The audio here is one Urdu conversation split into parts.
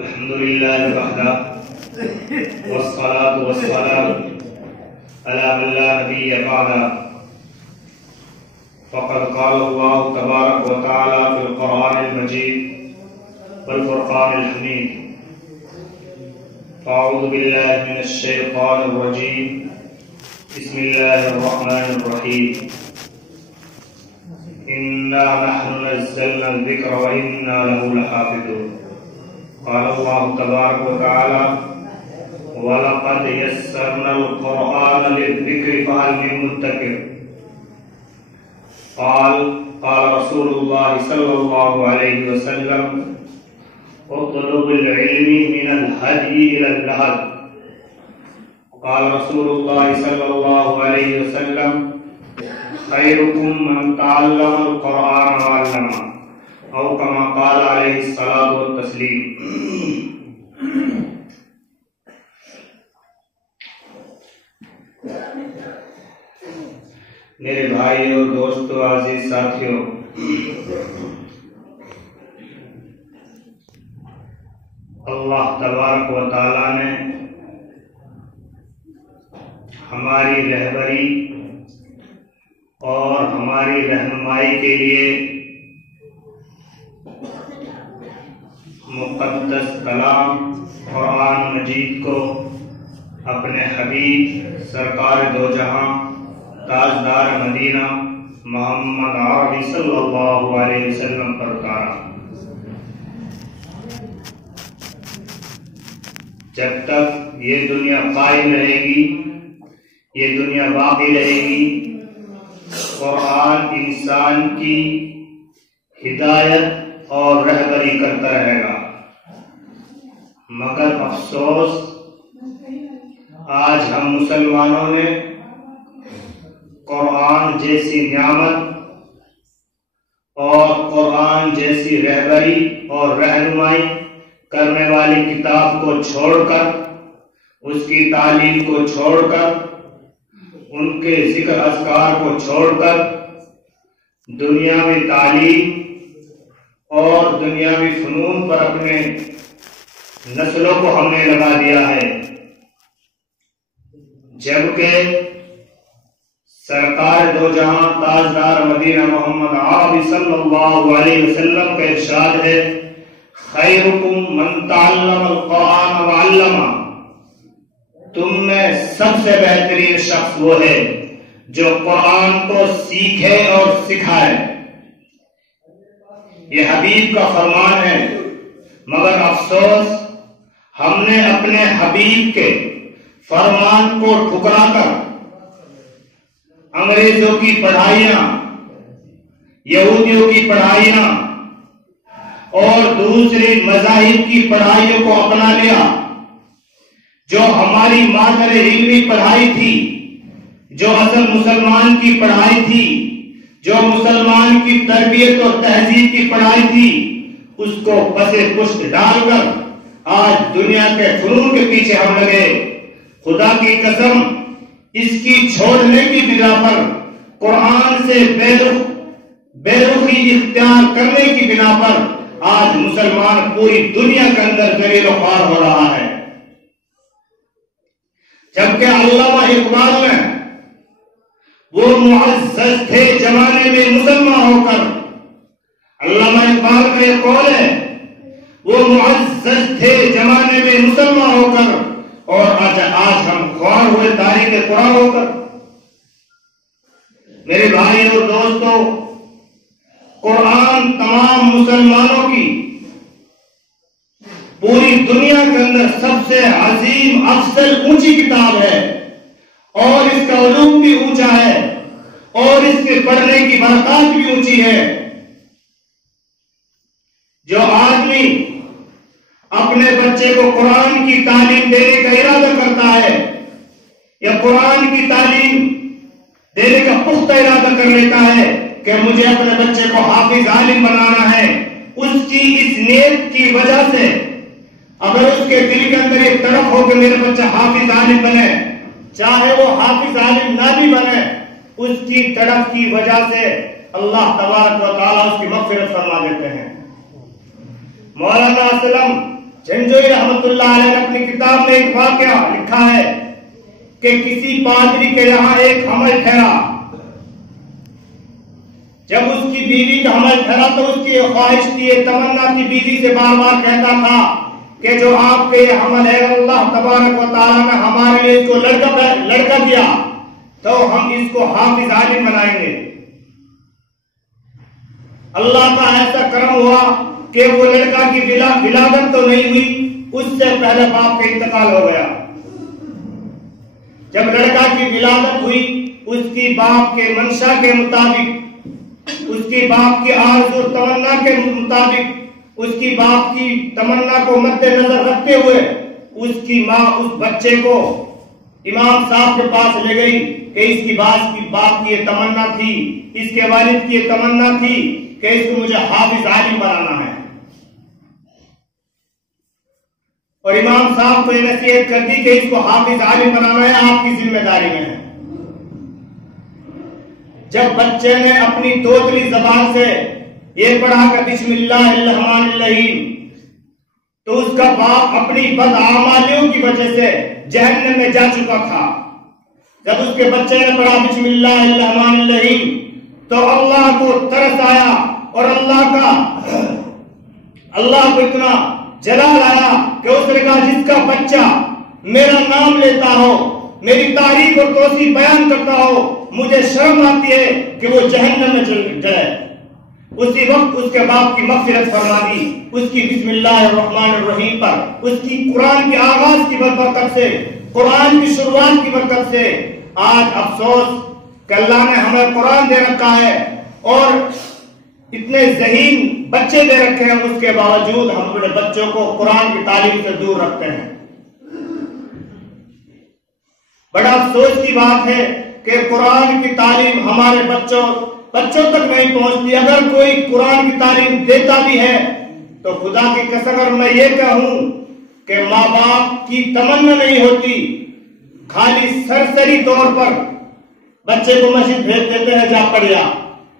الحمد لله وحده والصلاة والسلام على من لا نبي بعده فقد قال الله تبارك وتعالى في القرآن المجيد والفرقان الحميد أعوذ بالله من الشيطان الرجيم بسم الله الرحمن الرحيم إنا نحن نزلنا الذكر وإنا له لحافظون قال الله تبارك وتعالى وَلَقَدْ يَسَّرْنَا الْقُرْآنَ لِلذِّكْرِ فَهَلْ مِن مُّدَّكِرٍ قال رسول الله صلى الله عليه وسلم اطلب العلم من الهدي إلى اللهد قال رسول الله صلى الله عليه وسلم خيركم من تعلم القرآن وعلمه او كما قال علیہ الصلاۃ والتسلیم۔ میرے بھائیو، دوستو، عزیز ساتھیو، اللہ تبارک و تعالی نے ہماری رہبری اور ہماری رہنمائی کے لیے مقدس کلام قرآن مجید کو اپنے حبیب سرکار دو جہاں تاجدار مدینہ محمد عربی صلی اللہ علیہ وسلم پر اتارا۔ جب تک یہ دنیا قائم رہے گی، یہ دنیا باقی رہے گی، قرآن انسان کی ہدایت اور رہبری کرتا رہے گا۔ مگر افسوس، آج ہم مسلمانوں نے قرآن جیسی نعمت اور قرآن جیسی رہبری اور رہنمائی کرنے والی کتاب کو چھوڑ کر، اس کی تعلیم کو چھوڑ کر، ان کے ذکر اذکار کو چھوڑ کر دنیاوی تعلیم اور دنیاوی فنون پر اپنے نسلوں کو ہم نے لگا دیا ہے، جبکہ سرکار دو جہاں تاجدار مدینہ محمد عربی صلی اللہ علیہ وسلم کا ارشاد ہے خیرکم من تعلم القرآن وعلمہ، تم میں سب سے بہترین شخص وہ ہے جو قرآن کو سیکھے اور سکھائے۔ یہ حبیب کا فرمان ہے، مگر افسوس ہم نے اپنے حبیب کے فرمان کو ٹھکرا کر انگریزوں کی پڑھائیاں، یہودیوں کی پڑھائیاں اور دوسری مذاہب کی پڑھائیوں کو اپنا لیا، جو ہماری مادر علمی پڑھائی تھی، جو اصل مسلمان کی پڑھائی تھی، جو مسلمان کی تربیت اور تہذیب کی پڑھائی تھی، اس کو پس پشت ڈال کر آج دنیا کے فنون کے پیچھے ہم لگے۔ خدا کی قسم، اس کی چھوڑنے کی بنا پر، قرآن سے بے رخی اختیار کرنے کی بنا پر آج مسلمان پوری دنیا کے اندر ذلیل و خوار ہو رہا ہے۔ جبکہ علامہ اقبال نے، وہ معزز تھے زمانے میں مسلمان ہو کر، علامہ اقبال کا یہ قول ہے، وہ معزز تھے زمانے میں مسلمان ہو کر، اور آج ہم خوار ہوئے تاریخ قرآن ہو کر۔ میرے بھائی اور دوستو، قرآن تمام مسلمانوں کی پوری دنیا کے اندر سب سے عظیم، افضل، اونچی کتاب ہے، اور اس کا علوم بھی اونچا ہے، اور اس کے پڑھنے کی برکات بھی اونچی ہے۔ جو آدمی اپنے بچے کو قرآن کی تعلیم دینے کا ارادہ کرتا ہے، یا قرآن کی تعلیم دینے کا پختہ ارادہ کر لیتا ہے کہ مجھے اپنے بچے کو حافظ عالم بنانا ہے، اس کی اس نیت کی وجہ سے اگر اس کے دل کے اندر ایک طرف ہو کہ میرا بچہ حافظ عالم بنے، چاہے وہ حافظ عالم نہ بھی بنے، اس کی طرف کی وجہ سے اللہ تبارک و تعالیٰ اس کی مغفرت فرما دیتے ہیں۔ مولانا اسلم جھنجھوئی رحمت اللہ علیہ نے اپنی کتاب میں ایک واقعہ لکھا ہے کہ کسی پادری کے یہاں ایک حمل ٹھہرا. جب اس کی بیوی کا حمل ٹھہرا تو اس کی خواہش تھی، تمنا تھی، بیوی سے بار بار کہتا تھا کہ جو آپ کے یہ حمل ہے اللہ تبارک و تعالیٰ نے ہمارے لیے اس کو لڑکا دیا تو ہم اس کو حافظ عالم بنائیں گے. اللہ کا ایسا کرم ہوا کہ وہ لڑکا کی ولادت تو نہیں ہوئی، اس سے پہلے باپ کا انتقال ہو گیا. جب لڑکا کی ولادت ہوئی، اس کی باپ کے منشا کے مطابق، اس کی باپ کی آرزو اور تمنا کے مطابق، اس کی باپ کی تمنا کو مد نظر رکھتے ہوئے اس کی ماں اس بچے کو امام صاحب کے پاس لے گئی کہ اس کی باپ کی یہ تمنا تھی، اس کے والد کی یہ تمنا تھی کہ اس کو مجھے حافظ عالم بنانا ہے. اور امام صاحب کو یہ نصیحت کر دی کہ اس کو حافظ عالم بنانا ہے، آپ کی ذمہ داری میں ہے. جب بچے نے اپنی توتلی زبان سے یہ پڑھا کہ بسم اللہ الرحمن الرحیم، تو اس کا باپ اپنی بدعمالیوں کی وجہ سے جہنم میں جا چکا تھا. جب اس کے بچے نے پڑھا بسم اللہ الرحمن الرحیم تو اللہ کو ترس آیا اور اللہ کو اتنا جلال آیا کہ اس نے کہا جس کا بچہ میرا نام لیتا ہو، میری تعریف اور توصیف بیان کرتا ہو، مجھے شرم آتی ہے کہ وہ جہنم میں جائے. اسی وقت اس کے باپ کی مغفرت فرما دی، اس کی بسم اللہ الرحمن الرحیم پر، اس کی قرآن کے آغاز کی برکت سے، قرآن کی شروعات کی برکت سے آج افسوس کہ اللہ نے ہمیں قرآن دے رکھا ہے اور اتنے ذہین بچے دے رکھے ہیں، اس کے باوجود ہم اپنے بچوں کو قرآن کی تعلیم سے دور رکھتے ہیں. بڑا افسوس کی بات ہے کہ قرآن کی تعلیم ہمارے بچوں تک نہیں پہنچتی. اگر کوئی قرآن کی تعلیم دیتا بھی ہے تو خدا کی قسم اگر میں یہ کہوں کہ ماں باپ کی تمنا نہیں ہوتی، خالی سرسری طور پر بچے کو مسجد بھیج دیتے ہیں جا پڑھ جا،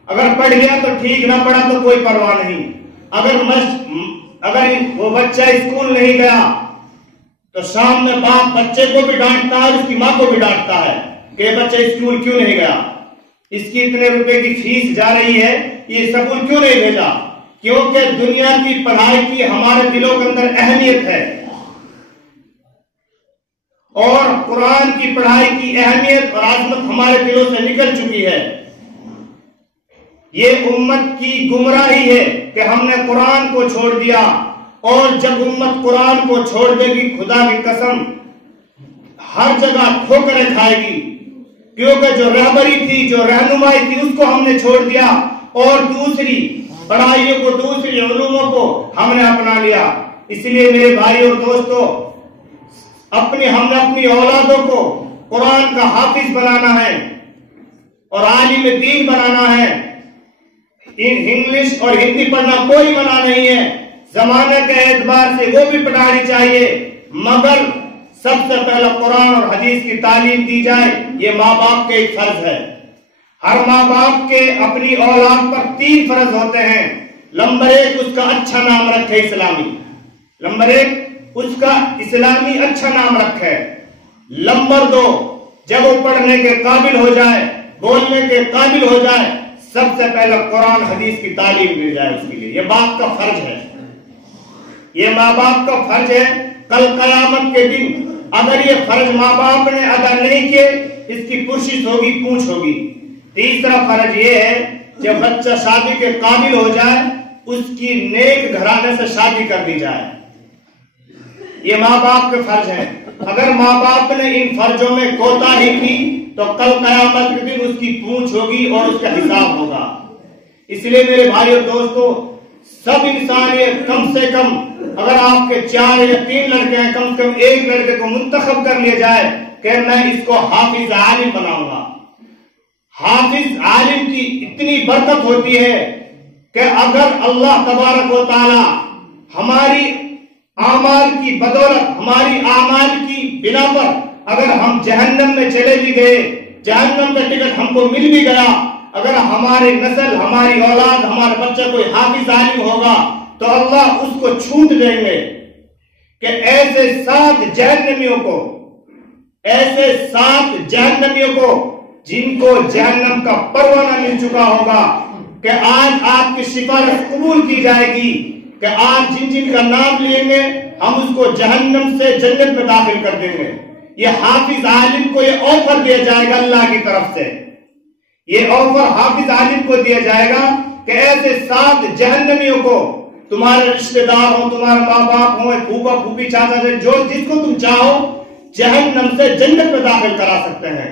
اگر پڑھ گیا تو ٹھیک، نہ پڑھا تو کوئی پرواہ نہیں. اگر وہ بچہ اسکول نہیں گیا تو شام میں باپ بچے کو بھی ڈانٹتا ہے، اس کی ماں کو بھی ڈانٹتا ہے کہ بچہ اسکول کیوں نہیں گیا، اس کی اتنے روپے کی فیس جا رہی ہے، یہ اسکول کیوں نہیں بھیجا؟ کیونکہ دنیا کی پڑھائی کی ہمارے دلوں کے اندر اہمیت ہے اور قرآن کی پڑھائی کی اہمیت اور عظمت ہمارے دلوں سے نکل چکی ہے. یہ امت کی گمراہی ہے کہ ہم نے قرآن کو چھوڑ دیا، اور جب امت قرآن کو چھوڑ دے گی خدا کی قسم ہر جگہ ٹھوکریں کھائے گی، کیونکہ جو رہبری تھی، جو رہنمائی تھی، اس کو ہم نے چھوڑ دیا اور دوسری پڑھائیوں کو، دوسری علوموں کو ہم نے اپنا لیا. اس لیے میرے بھائی اور دوستو، ہم نے اپنی اولادوں کو قرآن کا حافظ بنانا ہے اور عالم دین بنانا ہے. انگلش اور ہندی پڑھنا کوئی منع نہیں ہے، زمانے کے اعتبار سے وہ بھی پڑھانی چاہیے، مگر سب سے پہلے قرآن اور حدیث کی تعلیم دی جائے. یہ ماں باپ کے ایک فرض ہے. ہر ماں باپ کے اپنی اولاد پر 3 فرض ہوتے ہیں. نمبر 1 اس کا اچھا نام رکھے اسلامی. نمبر 1 اس کا اسلامی اچھا نام رکھے. نمبر 2 جب وہ پڑھنے کے قابل ہو جائے، بولنے کے قابل ہو جائے، سب سے پہلے قرآن حدیث کی تعلیم دی جائے. اس کے لیے یہ باپ کا فرض ہے، یہ ماں باپ کا فرض ہے. کل قیامت کے دن اگر یہ فرض ماں باپ نے ادا نہیں کیے، اس کی پرسش ہوگی، پوچھ ہوگی. تیسرا فرض یہ ہے کہ بچہ شادی کے قابل ہو جائے، اس کی نیک گھرانے سے شادی کر دی جائے. یہ ماں باپ کے فرض ہیں. اگر ماں باپ نے ان فرضوں میں کوتاہی کی تو کل قیامت کے دن اس کی پوچھ ہوگی اور اس کا حساب ہوگا. اس لیے میرے بھائی اور دوستو، سب انسان یہ کم سے کم اگر آپ کے 4 یا 3 لڑکے ہیں، کم سے کم 1 لڑکے کو منتخب کر لیا جائے کہ میں اس کو حافظ عالم بناؤں گا. حافظ عالم کی اتنی برکت ہوتی ہے کہ اگر اللہ تبارک و تعالی ہماری اعمال کی بدولت، ہماری اعمال کی بنا پر اگر ہم جہنم میں چلے بھی گئے، جہنم کا ٹکٹ ہم کو مل بھی گیا، اگر ہماری نسل، ہماری اولاد، ہمارے بچہ کوئی حافظ عالم ہوگا تو اللہ اس کو چھوٹ دیں گے. کہ ایسے 7 جہنمیوں کو جن کو جہنم کا پروانہ مل چکا ہوگا کہ آج آپ کی سفارش قبول کی جائے گی کہ آج جن کا نام لیں گے ہم اس کو جہنم سے جنت میں داخل کر دیں گے. یہ حافظ عالم کو یہ آفر دیا جائے گا اللہ کی طرف سے. یہ آفر حافظ عالم کو دیا جائے گا کہ ایسے 7 جہنمیوں کو تمہارے رشتہ دار ہوں, تمہارے ماں باپ ہوں, پھوپھا پھوپھی چاچا جو جس کو تم چاہو جہنم سے جنت میں داخل کرا سکتے ہیں.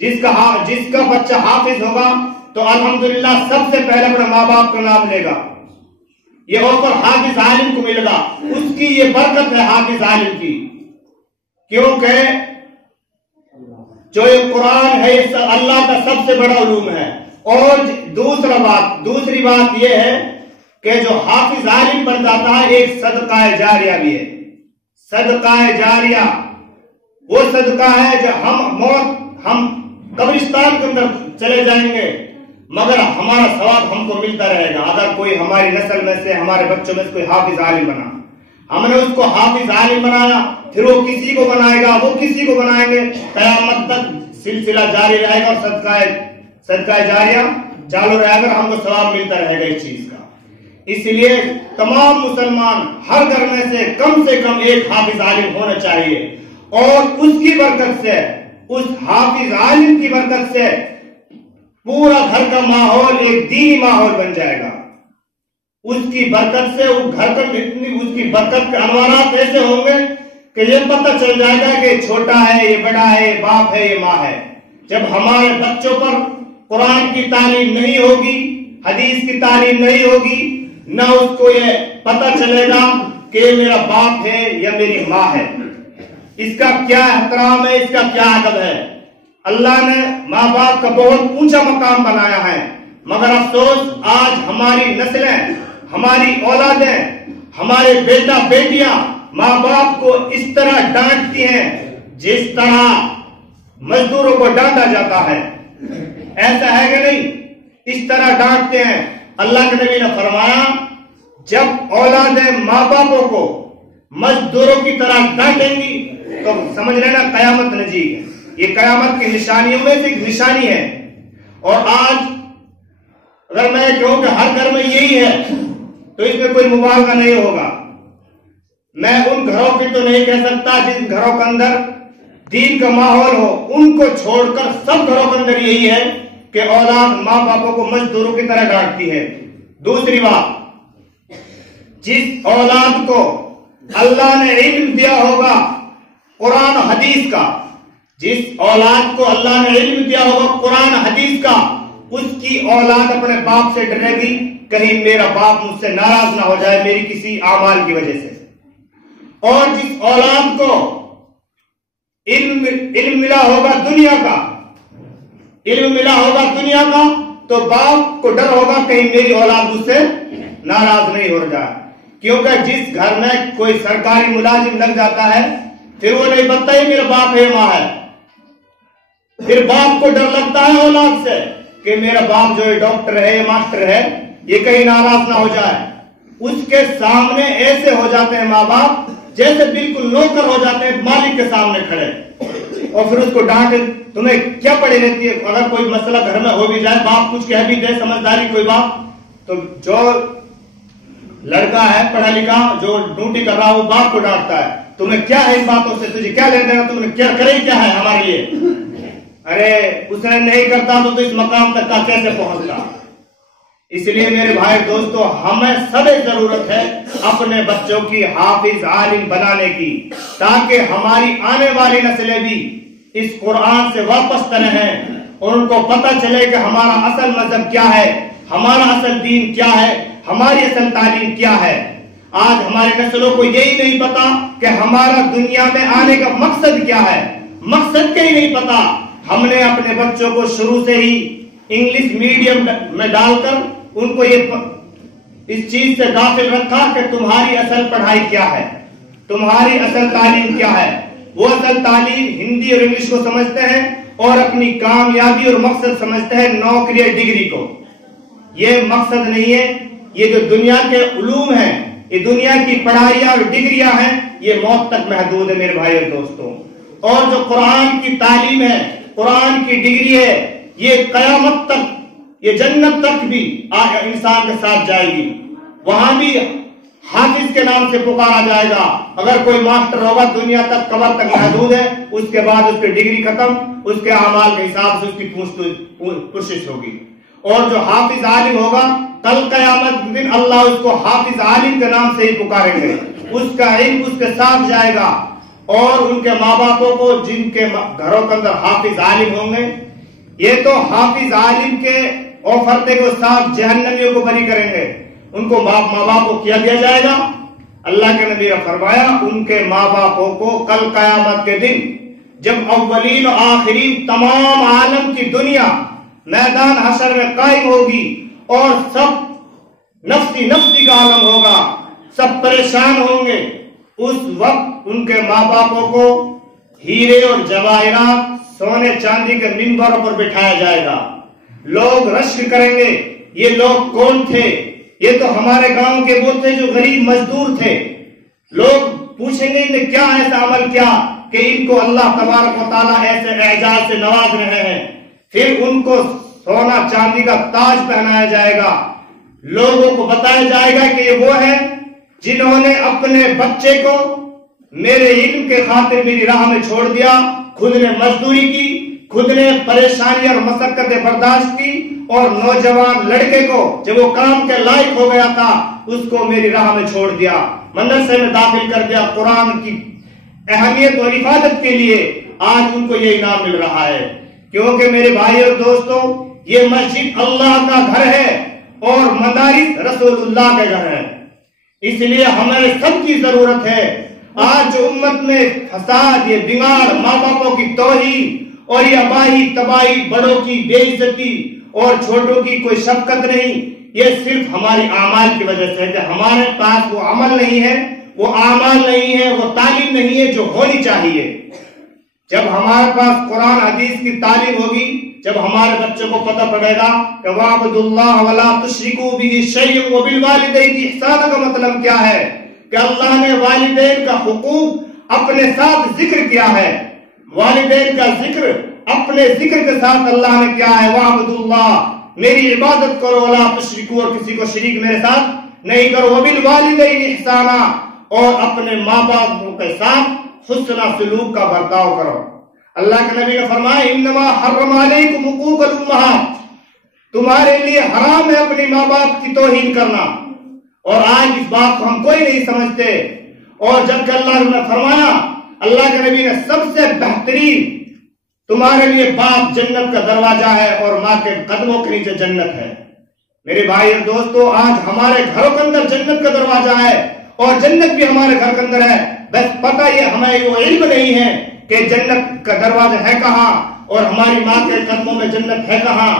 جس کا بچہ حافظ ہوگا تو الحمدللہ سب سے پہلے اپنے ماں باپ کا نام لے گا. یہ آفر حافظ عالم کو ملے گا. اس کی یہ برکت ہے حافظ عالم کی, کیونکہ جو یہ قرآن ہے یہ اللہ کا سب سے بڑا علوم ہے. اور دوسری بات یہ ہے کہ جو حافظ عالم بن جاتا ہے ایک صدقہ جاریہ بھی ہے. صدقہ جاریہ وہ صدقہ ہے جو ہم قبرستان کے اندر چلے جائیں گے مگر ہمارا ثواب ہم کو ملتا رہے گا. اگر کوئی ہماری نسل میں سے ہمارے بچوں میں سے کوئی حافظ عالم بنا, ہم نے اس کو حافظ عالم بنایا, پھر وہ کسی کو بنائے گا, وہ کسی کو بنائیں گے, قیامت تک سلسلہ جاری رہے گا اور صدقہ جاریہ چالو رہے گا, ہم کو ثواب ملتا رہے گا اس چیز کا. اس لیے تمام مسلمان ہر گھر میں سے کم ایک حافظ عالم ہونا چاہیے, اور اس کی برکت سے, اس حافظ عالم کی برکت سے پورا گھر کا ماحول ایک دینی ماحول بن جائے گا. اس کی برکت سے اس گھر کا اس کی برکت کے انوارات ایسے ہوں گے کہ یہ پتہ چل جائے گا کہ چھوٹا ہے, یہ بڑا ہے, یہ باپ ہے, یہ ماں ہے. جب ہمارے بچوں پر قرآن کی تعلیم نہیں ہوگی, حدیث کی تعلیم نہیں ہوگی, نہ اس کو یہ پتہ چلے گا کہ میرا باپ ہے یا میری ماں ہے, اس کا کیا احترام ہے, اس کا کیا ادب ہے. اللہ نے ماں باپ کا بہت اونچا مقام بنایا ہے, مگر افسوس آج ہماری نسلیں, ہماری اولادیں, ہمارے بیٹا بیٹیاں ماں باپ کو اس طرح ڈانٹتی ہیں جس طرح مزدوروں کو ڈانٹا جاتا ہے. ایسا ہے کہ نہیں؟ اس طرح ڈانٹتے ہیں. اللہ کے نبی نے فرمایا جب اولادیں ماں باپوں کو مزدوروں کی طرح ڈانٹیں گی تو سمجھ لینا قیامت نزدیک ہے. یہ قیامت کی نشانیوں میں سے ایک نشانی ہے. اور آج اگر میں کہوں کہ ہر گھر میں یہی ہے تو اس میں کوئی مبالغہ نہیں ہوگا. میں ان گھروں کی تو نہیں کہہ سکتا جن گھروں کے اندر دین کا ماحول ہو, ان کو چھوڑ کر سب گھروں کے اندر یہی ہے کہ اولاد ماں باپوں کو مزدوروں کی طرح ڈانٹتی ہے. دوسری بات, جس اولاد کو اللہ نے علم دیا ہوگا قرآن حدیث کا, جس اولاد کو اللہ نے علم دیا ہوگا قرآن حدیث کا, اس کی اولاد اپنے باپ سے ڈرے گی کہیں میرا باپ مجھ سے ناراض نہ ہو جائے میری کسی اعمال کی وجہ سے. اور جس اولاد کو علم ملا ہوگا دنیا کا, علم ملا ہوگا دنیا کا, تو باپ کو ڈر ہوگا کہیں میری اولاد مجھ سے ناراض نہیں ہو جائے. کیونکہ جس گھر میں کوئی سرکاری ملازم لگ جاتا ہے پھر وہ نہیں بتتا ہی میرا باپ ہے ماں ہے, پھر باپ کو ڈر لگتا ہے اولاد سے کہ میرا باپ جو ہے ڈاکٹر ہے, ماسٹر ہے, یہ کہیں ناراض نہ ہو جائے. اس کے سامنے ایسے ہو جاتے ہیں ماں باپ جیسے بالکل نوکر ہو جاتے ہیں مالک کے سامنے کھڑے, اور پھر اس کو ڈانٹ تمہیں کیا پڑی رہتی ہے. اگر کوئی مسئلہ گھر میں ہو بھی جائے, باپ کچھ کہہ بھی دے, سمجھداری کوئی باپ, تو جو لڑکا ہے پڑھا لکھا جو ڈیوٹی کر رہا وہ باپ کو ڈانٹتا ہے, تمہیں کیا ہے ان باتوں سے, تجھے کیا لے دینا, تم نے کیا کرے کیا ہے ہمارے لیے. ارے اس نے نہیں کرتا تو اس مقام تک کا کیسے پہنچتا. اس لیے میرے بھائی دوستو, ہمیں سب ضرورت ہے اپنے بچوں کی حافظ عالم بنانے کی, تاکہ ہماری آنے والی نسلیں بھی اس قرآن سے وابستہ رہیں اور ان کو پتہ چلے کہ ہمارا اصل مذہب کیا ہے, ہمارا اصل دین کیا ہے, ہماری اصل تعلیم کیا ہے. آج ہماری نسلوں کو یہی نہیں پتا کہ ہمارا دنیا میں آنے کا مقصد کیا ہے, مقصد کا ہی نہیں پتا. ہم نے اپنے بچوں کو شروع سے ہی انگلش میڈیم میں ڈال کر ان کو یہ اس چیز سے غافل رکھا کہ تمہاری اصل پڑھائی کیا ہے, تمہاری اصل تعلیم کیا ہے. وہ اصل تعلیم ہندی اور انگلش کو سمجھتے ہیں اور اپنی کامیابی اور مقصد سمجھتے ہیں نوکری اور ڈگری کو. یہ مقصد نہیں ہے. یہ جو دنیا کے علوم ہیں یہ دنیا کی پڑھائیاں اور ڈگریاں ہیں، یہ موت تک محدود ہے میرے بھائی اور دوستوں. اور جو قرآن کی تعلیم ہے، قرآن کی ڈگری ہے، یہ قیامت تک، یہ جنت تک بھی انسان کے ساتھ جائے گی. وہاں بھی حافظ کے نام سے پکارا جائے گا. اگر کوئی ماسٹر ہوگا دنیا تک، قبر تک محدود ہے، اس کے بعد اس کی ڈگری ختم، اس کے اعمال کے حساب سے اس کی کوشش ہوگی. اور جو حافظ عالم ہوگا، کل قیامت دن اللہ اس کو حافظ عالم کے نام سے ہی پکاریں گے. اس کا علم اس کے ساتھ جائے گا. اور ان کے ماں باپوں کو جن کے گھروں کے اندر حافظ عالم ہوں گے، یہ تو حافظ عالم کے اوفرتے کو ساتھ جہنمیوں کو بری کریں گے. ان کو ماں باپ کو کیا دیا جائے گا. اللہ کے نبی نے فرمایا ان کے ماں باپوں کو کل قیامت کے دن جب اولین و آخرین تمام عالم کی دنیا میدان حشر میں قائم ہوگی اور سب نفسی نفسی کا عالم ہوگا، سب پریشان ہوں گے، اس وقت ان کے ماں باپوں کو ہیرے اور جواہرات، سونے چاندی کے منبروں پر بٹھایا جائے گا. لوگ رشک کریں گے، یہ لوگ کون تھے؟ یہ تو ہمارے گاؤں کے وہ تھے جو غریب مزدور تھے. لوگ پوچھیں گے انہیں کیا ایسا عمل کیا کہ ان کو اللہ تبارک و تعالیٰ ایسے اعزاز سے نواز رہے ہیں. پھر ان کو سونا چاندی کا تاج پہنایا جائے گا. لوگوں کو بتایا جائے گا کہ یہ وہ ہیں جنہوں نے اپنے بچے کو میرے علم کے خاطر میری راہ میں چھوڑ دیا، خود نے مزدوری کی، خود نے پریشانی اور مشقتیں برداشت کی، اور نوجوان لڑکے کو جب وہ کام کے لائق ہو گیا تھا اس کو میری راہ میں چھوڑ دیا، مدرسے میں داخل کر دیا. قرآن کی اہمیت اور حفاظت کے لیے آج ان کو یہ انعام مل رہا ہے. کیونکہ میرے بھائی اور دوستوں، یہ مسجد اللہ کا گھر ہے اور مدارس رسول اللہ کے گھر ہے. اس لیے ہمیں سب کی ضرورت ہے. آج جو امت میں فساد، یہ بگاڑ، ماں باپوں کی توہین اور یہ اباہی تباہی، بڑوں کی بے عزتی اور چھوٹوں کی کوئی شفقت نہیں، یہ صرف ہماری اعمال کی وجہ سے ہے کہ ہمارے پاس وہ عمل نہیں ہے، وہ اعمال نہیں ہے، وہ تعلیم نہیں ہے جو ہونی چاہیے. جب ہمارے پاس قرآن حدیث کی تعلیم ہوگی، جب ہمارے بچوں کو پتہ پڑے گا کہ وَاعْبُدُوا اللَّهَ وَلَا تُشْرِكُوا بِهِ شَيْئًا وَبِالْوَالِدَيْنِ إِحْسَانًا کا مطلب کیا ہے کہ اللہ نے والدین کا حقوق اپنے ساتھ ذکر کیا ہے. والدین کا ذکر اپنے ذکر کے ساتھ اللہ نے کیا ہے، وَاعْبُدُوا اللَّهَ، میری عبادت کرو، وَلَا تُشْرِكُوا، اور کسی کو شریک میرے ساتھ نہیں کرو، وَبِالْوَالِدَيْنِ إِحْسَانًا، اور اپنے ماں باپ کے ساتھ حسن سلوک کا برتاؤ کرو. اللہ کے نبی نے فرمایا انما حرم علیکم حقوق الامہات، تمہارے لیے حرام ہے اپنی ماں باپ کی توہین کرنا. اور آج اس بات کو ہم کوئی نہیں سمجھتے. اور جبکہ اللہ نے فرمایا، اللہ کے نبی نے سب سے بہترین تمہارے لیے باپ جنت کا دروازہ ہے اور ماں کے قدموں کے نیچے جنت ہے. میرے بھائی اور دوستو، آج ہمارے گھروں کے اندر جنت کا دروازہ ہے اور جنت بھی ہمارے گھر کے اندر ہے، بس پتہ یہ ہمیں وہ علم نہیں ہے کہ جنت کا دروازہ ہے کہاں اور ہماری ماں کے قدموں میں جنت ہے کہاں.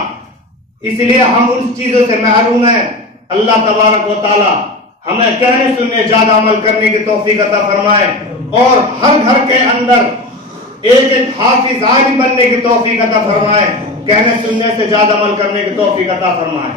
اس لیے ہم ان چیزوں سے محروم ہیں. اللہ تبارک و تعالی ہمیں کہنے سننے زیادہ عمل کرنے کی توفیق عطا فرمائے اور ہر گھر کے اندر ایک ایک حافظ عالم بننے کی توفیق عطا فرمائے، کہنے سننے سے زیادہ عمل کرنے کی توفیق عطا فرمائے.